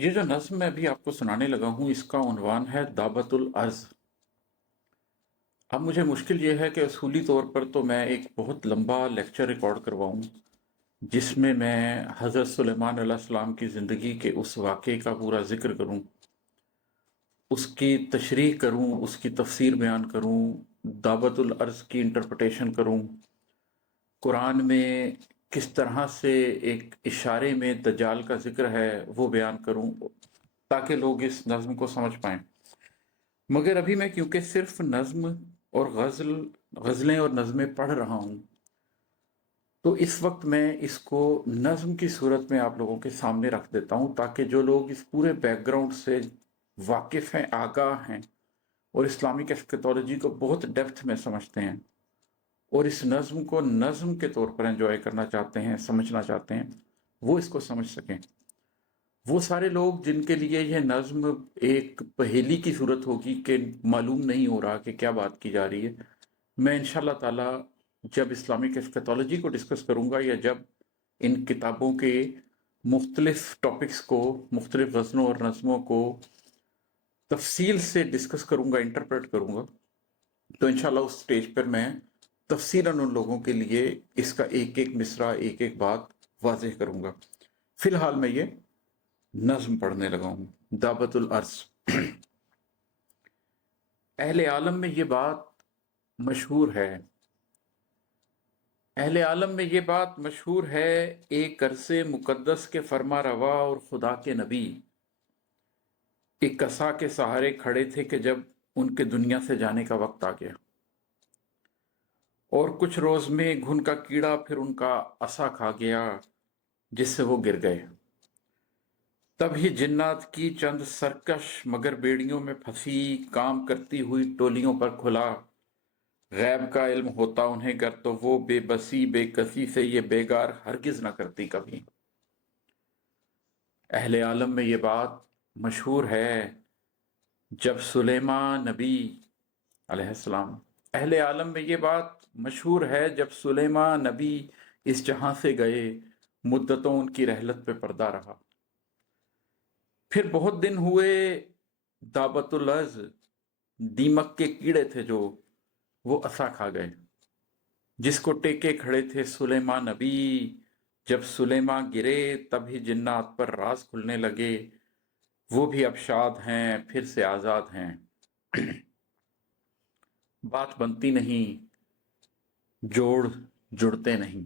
ये जो नज़्म मैं अभी आपको सुनाने लगा हूँ, इसका उन्वान है दावतुल अर्ज़। अब मुझे मुश्किल ये है कि उसूली तौर पर तो मैं एक बहुत लंबा लेक्चर रिकॉर्ड करवाऊँ, जिसमें मैं हज़रत सुलेमान अलैहिस्सलाम की ज़िंदगी के उस वाक़े का पूरा ज़िक्र करूँ, उसकी तशरीह करूँ, उसकी तफ़सीर बयान करूँ, दावतुल अर्ज़ की इंटरप्रिटेशन करूँ, कुरान में किस तरह से एक इशारे में दज्जाल का ज़िक्र है, वो बयान करूँ, ताकि लोग इस नज़्म को समझ पाएँ। मगर अभी मैं क्योंकि सिर्फ नज़्म और गज़लें और नज़्में पढ़ रहा हूँ, तो इस वक्त मैं इसको नज़्म की सूरत में आप लोगों के सामने रख देता हूँ, ताकि जो लोग इस पूरे बैकग्राउंड से वाकिफ़ हैं, आगाह हैं और इस्लामिक एस्केटोलॉजी को बहुत डेप्थ में समझते हैं और इस नज़्म को नज़्म के तौर पर एंजॉय करना चाहते हैं, समझना चाहते हैं, वो इसको समझ सकें। वो सारे लोग जिनके लिए यह नज़्म एक पहेली की सूरत होगी कि मालूम नहीं हो रहा कि क्या बात की जा रही है, मैं इंशाल्लाह ताला जब इस्लामिक एस्केटोलॉजी को डिस्कस करूँगा या जब इन किताबों के मुख्तलिफ टॉपिक्स को, मुख्तलिफ गज़लों और नज़्मों को तफसील से डिस्कस करूँगा, इंटरप्रेट करूँगा, तो इंशाल्लाह उस स्टेज पर मैं तफसीलन उन लोगों के लिए इसका एक एक मिसरा, एक एक बात वाज़ेह करूँगा। फिलहाल मैं ये नज़्म पढ़ने लगा हूँ, दावतुल अर्ज़। अहले आलम में ये बात मशहूर है, अहले आलम में ये बात मशहूर है, एक अरसे मुकद्दस के फरमा रवा और खुदा के नबी एक कसा के सहारे खड़े थे कि जब उनके दुनिया से जाने का वक्त आ गया, और कुछ रोज में घुन का कीड़ा फिर उनका असा खा गया, जिससे वो गिर गए। तभी जिन्नात की चंद सरकश मगर बेड़ियों में फंसी काम करती हुई टोलियों पर खुला, गैब का इल्म होता उन्हें गर तो वो बेबसी बेकसी से ये बेगार हरगिज न करती कभी। अहले आलम में ये बात मशहूर है, जब सुलेमान नबी अलैहिस्सलाम, अहले आलम में ये बात मशहूर है, जब सुलेमान नबी इस जहां से गए, मुद्दतों उनकी रहलत पे पर्दा रहा। फिर बहुत दिन हुए दावतुल अर्ज़, दीमक के कीड़े थे जो वो असा खा गए, जिसको टेके खड़े थे सुलेमान नबी। जब सुलेमान गिरे तभी जिन्नात पर राज खुलने लगे, वो भी अब शाद हैं, फिर से आजाद हैं। बात बनती नहीं, जोड़ जुड़ते नहीं।